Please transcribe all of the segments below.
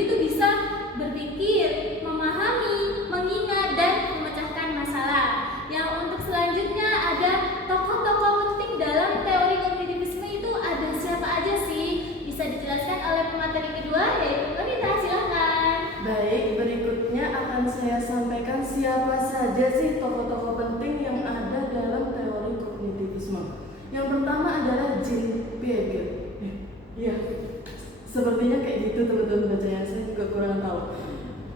guru itu bisa berpikir, memahami, mengingat, dan memecahkan masalah. Yang untuk selanjutnya ada tokoh-tokoh penting dalam teori kognitivisme itu ada siapa aja sih? Bisa dijelaskan oleh pemateri kedua yaitu Konita, silakan. Baik, berikutnya akan saya sampaikan siapa saja sih tokoh-tokoh penting yang ada dalam teori kognitivisme. Yang pertama adalah Jean Piaget. Iya, sepertinya kayak gitu teman-teman bacanya, saya juga kurang tahu.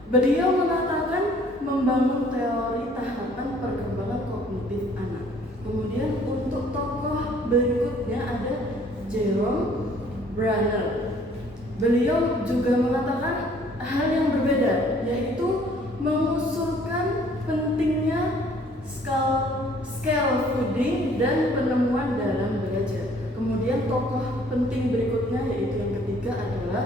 Beliau mengatakan membangun teori tahapan perkembangan kognitif anak. Kemudian untuk tokoh berikutnya ada Jerome Bruner. Beliau juga mengatakan hal yang berbeda, yaitu mengusulkan pentingnya scaffolding dan penemuan dalam belajar. Kemudian tokoh penting berikutnya yaitu yang ketiga adalah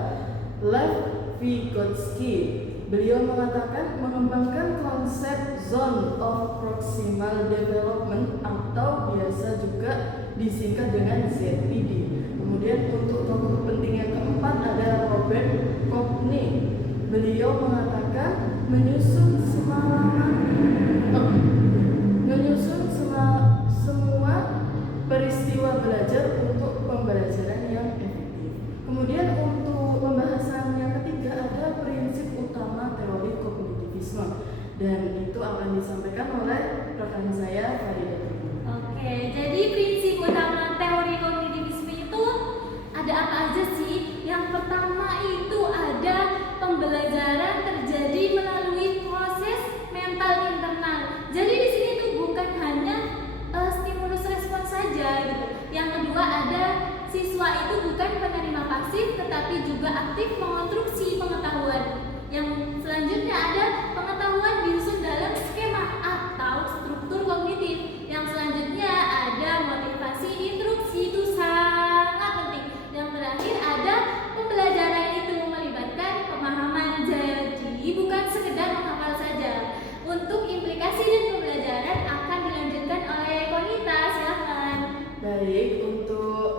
Lev Vygotsky. Beliau mengatakan mengembangkan konsep zone of proximal development atau biasa juga disingkat dengan ZPD. Kemudian untuk tokoh penting yang keempat ada Robert Koepke. Beliau mengatakan menyusun semua peristiwa belajar untuk pembelajaran yang efektif. Kemudian untuk pembahasan yang ketiga ada prinsip utama teori kognitivisme, dan itu akan disampaikan oleh rekan saya Farida. Oke, jadi prinsip utama teori kognitivisme itu ada apa aja sih? Yang pertama itu ada pembelajaran terjadi melalui proses mental internal. Jadi di sini tuh bukan hanya stimulus respons saja gitu. Yang kedua ada siswa itu bukan penerima pasif tetapi juga aktif mengonstruksi pengetahuan. Yang selanjutnya ada pengetahuan disusun dalam skema atau struktur kognitif. Yang selanjutnya ada motivasi instruksi, itu sangat penting. Yang terakhir ada pembelajaran itu melibatkan pemahaman, jadi bukan sekedar menghafal saja. Untuk implikasi dan pembelajaran akan dilanjutkan oleh Konita, silakan. Baik, untuk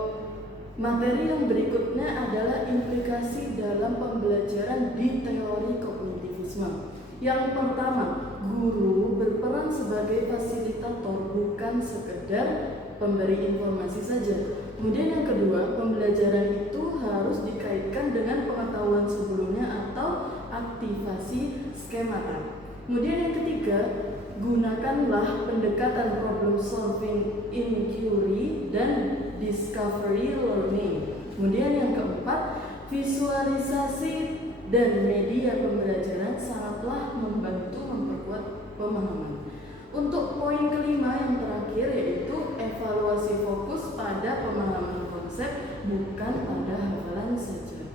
materi yang berikutnya adalah implikasi dalam pembelajaran di teori kognitivisme. Yang pertama, guru berperan sebagai fasilitator, bukan sekedar pemberi informasi saja. Kemudian yang kedua, pembelajaran itu harus dikaitkan dengan pengetahuan sebelumnya atau aktivasi skemata. Kemudian yang ketiga, gunakanlah pendekatan problem solving, inquiry, dan discovery learning. Kemudian yang keempat, visualisasi dan media pembelajaran sangatlah membantu memperkuat pemahaman. Untuk poin kelima yang terakhir yaitu evaluasi fokus pada pemahaman konsep, bukan pada hafalan saja.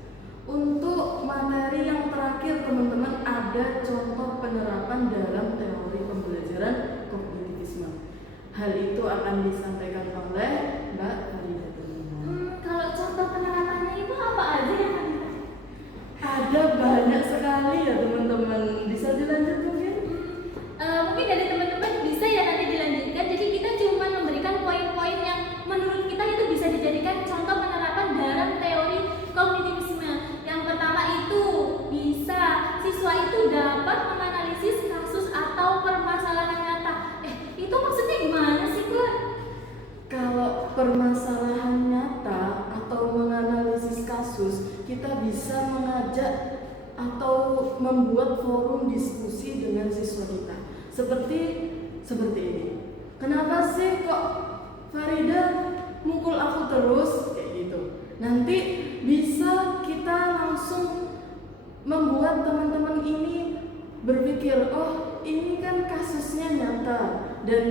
Untuk materi yang terakhir teman-teman ada contoh penerapan dalam teori pembelajaran kognitivisme. Hal itu akan disampaikan oleh Mbak Farida. Kalau contoh penerapannya itu apa aja yang Ada banyak sekali ya teman-teman. Bisa dilanjut mungkin? Mungkin dari teman-teman bisa ya nanti dilanjutkan. Jadi kita cuma memberikan poin-poin yang menurut kita itu bisa dijadikan contoh penerapan dalam teori kognitivisme. Yang pertama itu bisa siswa itu dapat menganalisis kasus atau permasalahan nyata. Itu maksudnya gimana sih, Kun? Kalau permasalahan nyata atau menganalisis kasus, kita bisa mengajak atau membuat forum diskusi dengan siswa kita. Seperti ini. Kenapa sih kok Farida mukul aku terus? Kayak gitu. Nanti bisa kita langsung membuat teman-teman ini berpikir, oh ini kan kasusnya nyata, dan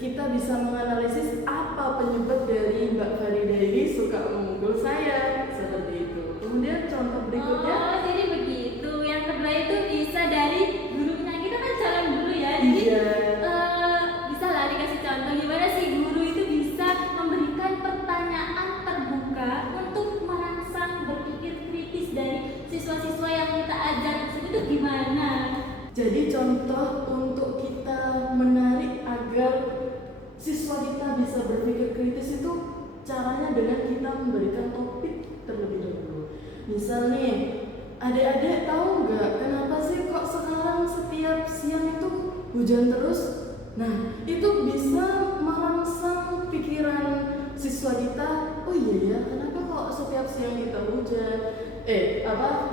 kita bisa menganalisis apa penyebab dari Mbak Farida ini suka memukul saya, seperti itu. Kemudian contoh berikutnya. Oh, jadi begitu. Yang kedua itu bisa dari gurunya. Kita kan calon guru ya. Jadi bisa lah dikasih contoh gimana sih guru itu bisa memberikan pertanyaan terbuka untuk merangsang berpikir kritis dari siswa-siswa yang kita ajar. Itu gimana? Jadi contoh untuk kita menarik agar siswa kita bisa berpikir kritis itu caranya dengan kita memberikan topik terlebih dahulu. Misal nih, Adik-adik tahu nggak kenapa sih kok sekarang setiap siang itu hujan terus? Nah, itu bisa merangsang pikiran siswa kita. Oh iya ya, kenapa kok setiap siang kita hujan?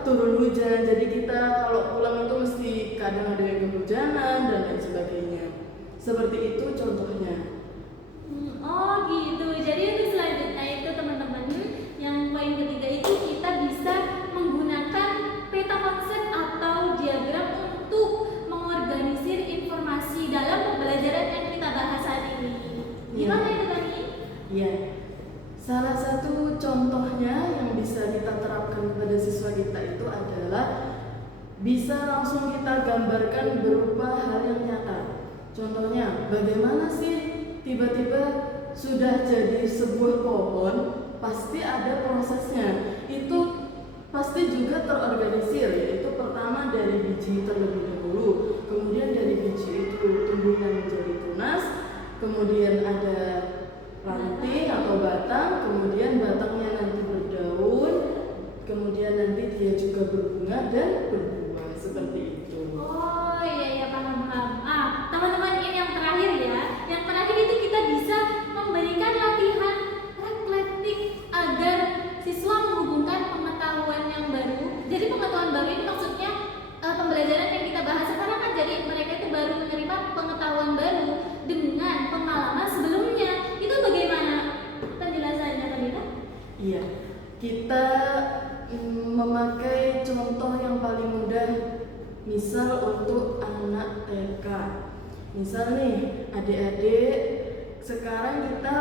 Turun hujan. Jadi kita kalau pulang itu mesti kadang ada yang kehujanan dan lain sebagainya. Seperti itu contohnya. Oh gitu. Jadi untuk selanjutnya itu teman-teman, yang poin ketiga itu kita bisa menggunakan peta konsep atau diagram untuk mengorganisir informasi dalam pembelajaran yang kita bahas saat ini. Gimana itu Tani? Iya. Salah satu contohnya yang bisa kita terapkan kepada siswa kita itu adalah bisa langsung kita gambarkan berupa hal yang nyata. Contohnya, bagaimana sih tiba-tiba sudah jadi sebuah pohon? Pasti ada prosesnya. Itu pasti juga terorganisir, yaitu pertama dari biji terlebih dahulu, kemudian dari biji itu tumbuhnya menjadi tunas, kemudian ada ranting atau batang, kemudian batangnya nanti berdaun, kemudian nanti dia juga berbunga dan berbuah seperti itu. Oh iya paham. Teman-teman, ini yang terakhir ya. Yang terakhir itu kita bisa memberikan latihan reflektif agar siswa menghubungkan pengetahuan yang baru. Jadi pengetahuan baru ini maksudnya pembelajaran yang kita bahas sekarang kan, jadi mereka itu baru menerima pengetahuan baru dengan pengalaman sebelumnya. Itu bagaimana penjelasannya tadi kan? Iya, kita memakai contoh yang paling mudah, misal untuk anak TK. Misal nih, adik-adik, sekarang kita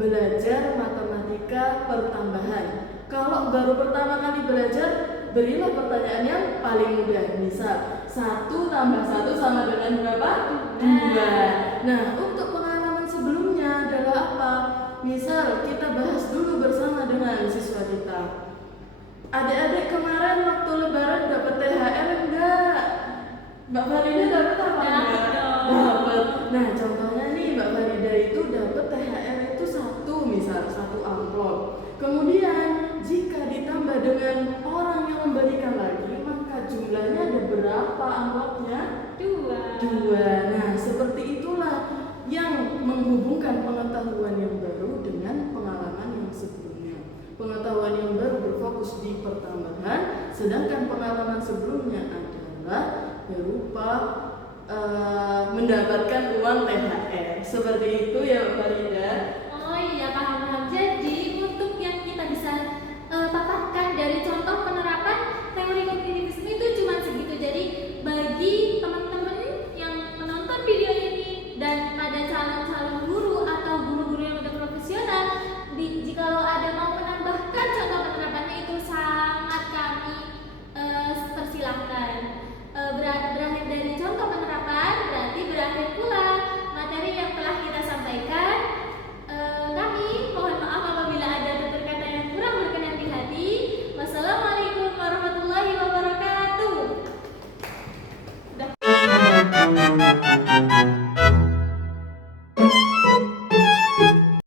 belajar matematika pertambahan. Kalau baru pertama kali belajar, berilah pertanyaan yang paling mudah. Misal, 1 tambah 1 sama dengan berapa? 2. Nah, untuk pengalaman sebelumnya adalah apa? Misal, kita bahas dulu bersama dengan siswa kita. Adik-adik kemarin waktu lebaran dapat THR enggak? Mbak Farida dapat apa enggak? Dapat. Nah, contohnya nih Mbak Farida itu dapat THR itu 1 amplop. Kemudian jika ditambah dengan orang yang memberikan lagi, maka jumlahnya ada berapa amplopnya? 2. Nah, seperti itulah yang menghubungkan pengetahuan yang baru dengan pengalaman yang sebelumnya. Pengetahuan yang baru berfokus di pertambahan, sedangkan pengalaman sebelumnya adalah berupa mendapatkan uang THR. Seperti itu ya Mbak Farida. Oh iya paham. Jadi untuk yang kita bisa paparkan dari contoh penerapan teori kognitivisme itu cuma segitu. Jadi bagi teman-teman yang menonton video ini dan pada calon-calon guru atau guru-guru yang udah profesional, jikalau ada mau menambahkan contoh penerapannya itu sangat kami persilahkan. Berakhir dari contoh penerapan berarti berakhir pula materi yang telah kita sampaikan. Kami mohon maaf apabila ada tutur kata yang kurang berkenan di hati. Wassalamualaikum warahmatullahi wabarakatuh.